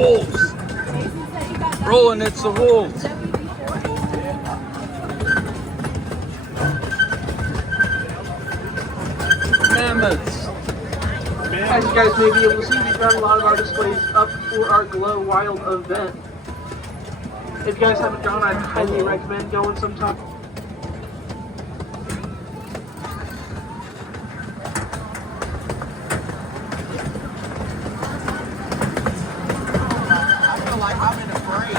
wolves. Rolling, it's the wolves. Mammoths. As you guys may be able to see, we've got a lot of our displays up for our Glow Wild event. If you guys haven't gone, I highly recommend going sometime. I feel like I'm in a parade.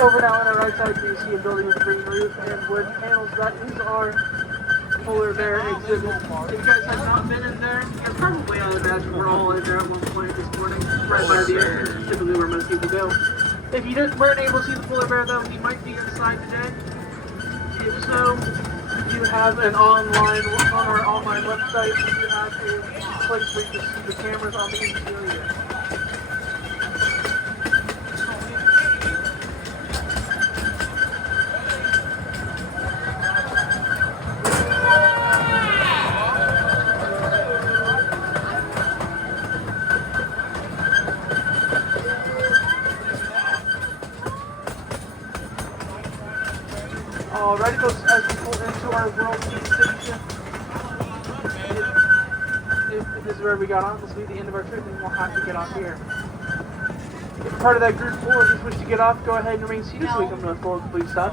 Over now on our right side, you see a building with a green roof and wood panels. That is our polar bear exhibit. If you guys have not been in there, you're probably, I imagine, we're all in there at one point this morning, right by the entrance, typically where most people go. If you weren't able to see the polar bear, though, he might be inside today. If so, you have an on our online website, you have a place where you can see the cameras on the interior. Alrighty folks, as we pull into our World Team Station, if this is where we got on, this will be the end of our trip and we'll have to get off here. If you're part of that group or just wish to get off, go ahead and remain seated so we come to a full complete stop.